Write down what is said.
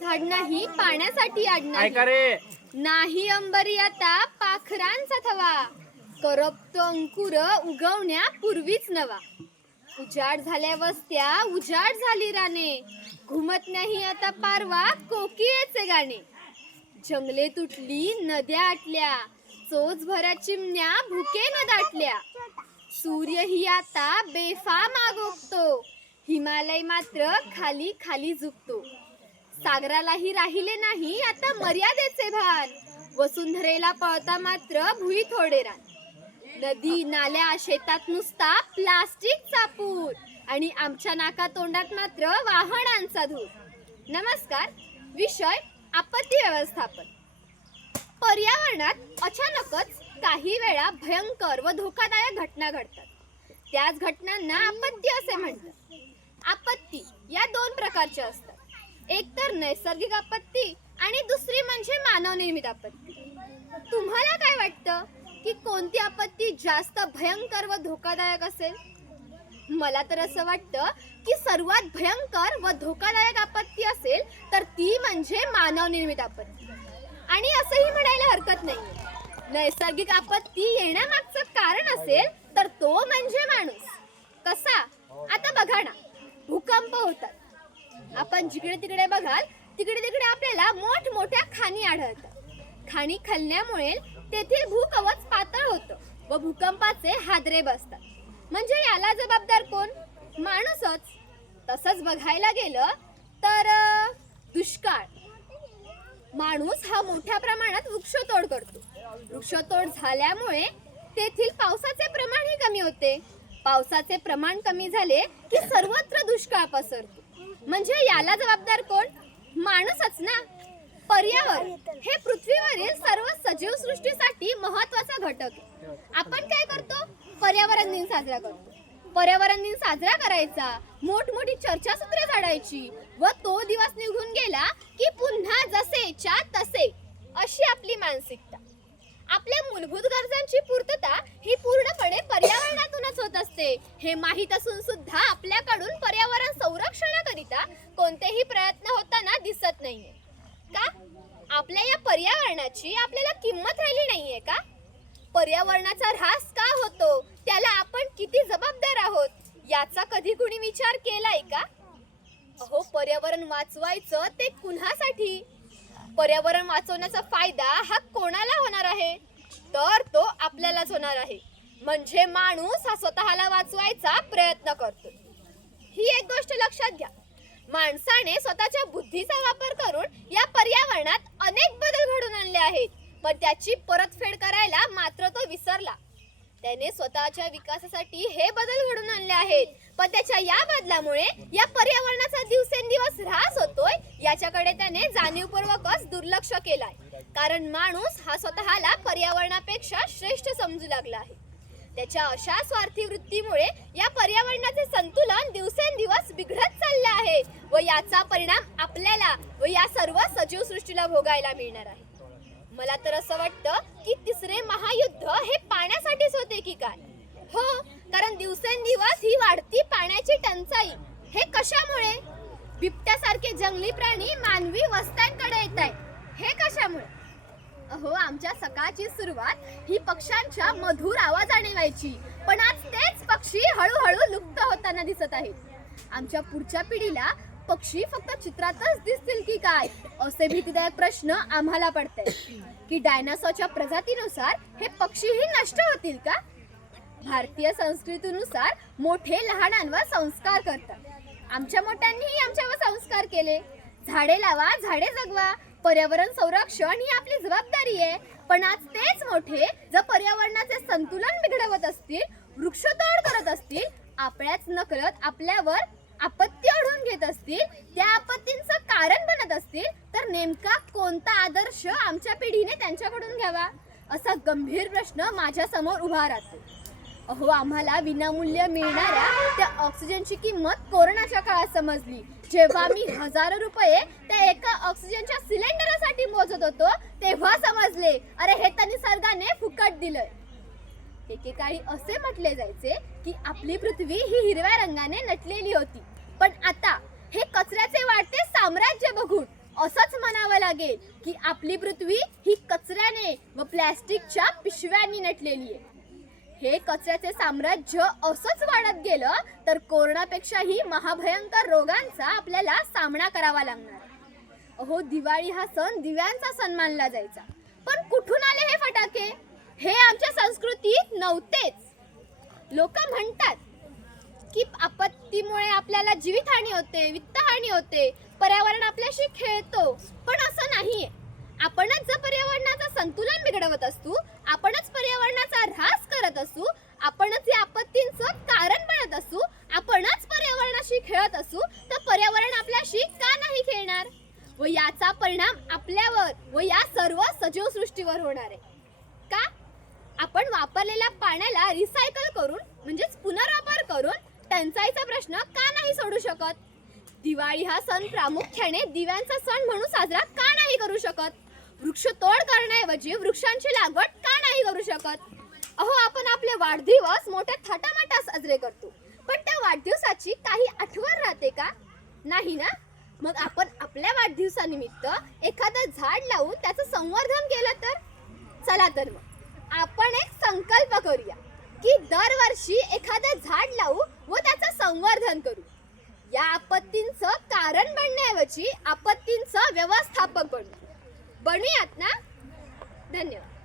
झाड नाही पाण्यासाठी आड काय नाही. करे नाही अंबरी आता पाखरांचा थवा, करपतो अंकुर उगवण्या पूर्वीच नवा. उजाड झाल्या वस्त्या उजाड झाली राने, घुमत नाही आता पारवा कोकिळेचे गाणे. जंगले तुटली नद्या आटल्या, चोच भऱ्या चिमण्या भुकेनं दाटल्या. सूर्यही आता बेफाम आगोगतो, हिमालय मात्र खाली खाली झुकतो. सागरालाही राहिले नाही आता मर्यादेचे भान, वसुंधरेला पळता मात्र भुई थोडे रान. नदी नाल्या शेतात नुसता प्लास्टिकचा पूर, आणि आमच्या नाका तोंडात मात्र वाहनांचा धूर. नमस्कार. विषय आपत्ती व्यवस्थापन. पर्यावरणात अचानकच काही वेळा भयंकर व धोकादायक घटना घडतात. त्याच घटनांना आपत्ती असे म्हणतात. आपत्ती या दोन प्रकारच्या असतात. एक तर नैसर्गिक आपत्ती आणि दुसरी म्हणजे मानवनिर्मित आपत्ती. तुम्हाला काय वाटतं की कोणती आपत्ती जास्त भयंकर व धोकादायक असेल? मला तर असं वाटतं की सर्वात भयंकर व धोकादायक आपत्ती असेल तर ती म्हणजे मानवनिर्मित आपत्ती. आणि असंही म्हणायला हरकत नाही, नैसर्गिक आपत्ती येण्यामागचं कारण असेल तर तो म्हणजे माणूस. कसा? आता बघा ना, भूकंप होतात. आपण जिकडे तिकडे बघाल तिकडे तिकडे आपल्याला मोठमोठ्या खाणी आढळतात. खाणी खाल्ल्यामुळे तेथील भूकवच पातळ होतं व भूकंपाचे हादरे बसतात. म्हणजे याला जबाबदार कोण? माणूसच. तसंच बघायला गेलं तर दुष्काळ. माणूस हा मोठ्या प्रमाणात वृक्षतोड करतो. वृक्षतोड झाल्यामुळे तेथील पावसाचे प्रमाणही कमी होते. पावसाचे प्रमाण कमी झाले की सर्वत्र दुष्काळ पसरतो. म्हणजे याला जबाबदार कोण? माणूसच ना. पर्यावरण हे पृथ्वीवरील सर्व सजीव सृष्टीसाठी महत्त्वाचा घटक आहे. आपण काय करतो? पर्यावरण दिन साजरा करतो. पर्यावरण दिन साजरा करायचा, मोठमोठी चर्चासत्रे काढायची व तो दिवस निघून गेला की पुन्हा जसेच्या तसे, अशी आपली मानसिकता. आपल्या मूलभूत गरजांची पूर्तता ही पूर्णपणे पर्यावरणातूनच होत असते हे माहीत असून सुद्धा आपल्याकडून पर्यावरण संरक्षणाकरिता कोणतेही प्रयत्न होताना दिसत नाहीये. का? आपल्या या पर्यावरणाची आपल्याला किंमत राहिली नाहीये का? पर्यावरणाचा ऱ्हास का होतो, त्याला आपण किती जबाबदार आहोत, याचा कधी कुणी विचार केलाय का? अहो, पर्यावरण वाचवायचं ते कुणासाठी? पर्यावरण वाचवण्याचा फायदा हा कोणाला होणार आहे? तर तो आपल्यालाच होणार आहे. म्हणजे माणूस हा स्वतःला वाचवायचा प्रयत्न करतो. ही एक गोष्ट लक्षात घ्या. माणसाने स्वतःच्या बुद्धीचा वापर करून या पर्यावरणात अनेक बदल घडवून आणले आहेत, पण त्याची परतफेड करायला मात्र तो विसरला. त्याने स्वतःच्या विकासासाठी हे बदल घडवून आणले आहेत, पण त्याच्या या बदलामुळे या पर्यावरणाचा दिवसेंदिवस ऱ्हास होतोय याच्याकडे त्याने जाणीवपूर्वकच दुर्लक्ष केलाय. कारण माणूस हा स्वतःला पर्यावरणापेक्षा श्रेष्ठ समजू लागला आहे. त्याच्या अशा स्वार्थी वृत्तीमुळे या पर्यावरणाचे संतुलन दिवसेंदिवस बिघडत चालले आहे व याचा परिणाम आपल्याला व या सर्व सजीव सृष्टीला भोगायला मिळणार आहे. मला तर असं वाटतं की तिसरे महायुद्ध हे पाण्यासाठीच होते की काय? हो, कारण दिवसेंदिवस ही वाढती पाण्याची टंचाई हे कशामुळे? बिबट्यासारखे जंगली प्राणी मानवी वस्त्यांकडे येत आहेत. हे कशामुळे? अहो, आमच्या सकाळची सुरुवात ही पक्ष्यांच्या मधुर आवाजाने व्हायची, पण आज तेच पक्षी हळूहळू लुप्त होताना दिसत आहेत. आमच्या पुढच्या पिढीला पक्षी फक्त चित्रातच दिसतील की काय, असे भीतीदायक प्रश्न आम्हाला पडतात. की डायनासॉरच्या प्रजातीनुसार हे पक्षीही नष्ट होतील का? भारतीय संस्कृतीनुसार मोठे लहानांवर संस्कार करतात. आमच्या मोठ्यांनीही आमच्यावर संस्कार केले. झाडे लावा, झाडे जगवा, पर्यावरण संरक्षण ही आपली जबाबदारी आहे. पण आज तेच मोठे जर पर्यावरणाचे संतुलन बिघडवत असतील, वृक्षतोड करत असतील, आपल्याच नकळत आपल्यावर आपत्ती ओढवून घेत असतील, त्या आपत्तींचं कारण बनत असतील, तर नेमका कोणता आदर्श आमच्या पिढीने त्यांच्याकडून घ्यावा, असा गंभीर प्रश्न माझ्या समोर उभा राहतो. अहो, आम्हाला विनामूल्य मिळणाऱ्या त्या ऑक्सिजनची किंमत कोरोनाच्या काळात समजली, जेव्हा मी हजारो रुपये त्या एका ऑक्सिजनच्या सिलेंडरसाठी मोजत होतो, तेव्हा समजले, अरे हे तर निसर्गाने फुकट दिलंय. एकेकाळी असे म्हटले जायचे की आपली पृथ्वी ही हिरव्या रंगाने नटलेली होती, पण आता हे कचऱ्याचे वाढते साम्राज्य बघून असं लागेल की आपली पृथ्वी ही कचऱ्याने व प्लॅस्टिकच्या पिशव्यांनी नटलेली आहे. हे कचऱ्याचे साम्राज्य असंच वाढत गेलं तर कोरोनापेक्षाही महाभयंकर रोगांचा आपल्याला सामना करावा लागणार. अहो, दिवाळी हा सण दिव्यांचा सण मानला जायचा, पण कुठून आले हे फटाके? हे आमच्या संस्कृतीत नव्हतेच. लोक म्हणतात की आपत्तीमुळे आपल्याला जीवितहानी होते, वित्तहानी होते, पर्यावरण आपल्याशी खेळतो, पण असं नाहीये. आपणच जर पर्यावरणाचं संतुलन बिघडवत असू, आपणच पर्यावरणाचा ऱ्हास करत असू, आपणच या आपत्तींचं कारण बनत असू, आपणच पर्यावरणाशी खेळत असू, तर पर्यावरण आपल्याशी का नाही खेळणार? व याचा परिणाम आपल्यावर व या सर्व सजीव सृष्टीवर होणार आहे. का? आपण वापरलेल्या पाण्याला रिसायकल करून म्हणजेच पुनर्वापर करून टंचाईचा प्रश्न का नाही सोडू शकत? दिवाळी हा सण प्रामुख्याने दिव्यांचा सण म्हणून साजरा का नाही करू शकत? वृक्षतोड करण्याऐवजी वृक्षांची लागवड का नाही करू शकत? अहो, आपण आपले वाढदिवस मोठ्या थाटामाटात साजरे करतो, पण त्या वाढदिवसाची काही आठवण राहते का? नाही ना. मग आपण आपल्या वाढदिवसानिमित्त एखादं झाड लावून त्याचं संवर्धन केलं तर? चला तर मग आपण एक संकल्प करूया की दरवर्षी एखादं झाड लावू व त्याचं संवर्धन करू. या आपत्तींचं कारण बनण्याऐवजी आपत्तींचं व्यवस्थापक बनूयात ना. धन्यवाद.